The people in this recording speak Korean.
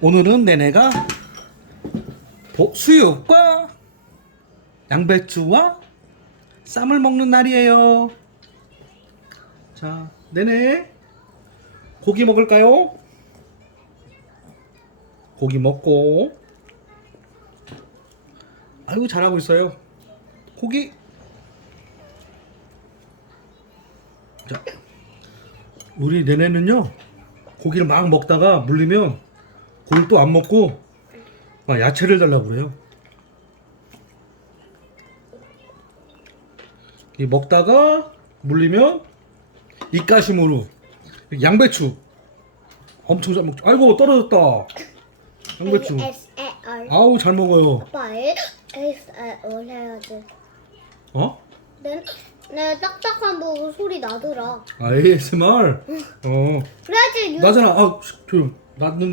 오늘은 내내가 보- 수육과 양배추와 쌈을 먹는 날이에요. 자, 내내 고기 먹을까요? 고기 먹고 아이고 잘하고 있어요. 고기 자, 우리 내내는요 고기를 막 먹다가 물리면 또안 먹고 막 야채를 달라고 그래요. 이 먹다가 물리면 입가심으로 양배추 엄청 잘 먹죠. 아이고 떨어졌다. 양배추. 아우 잘 먹어요. 아빠 해야지. 어? 내 내가 딱딱한 거 소리 나더라. 아 ASMR. 어 그래야지 나잖아. 아 조용. 났는데 지금.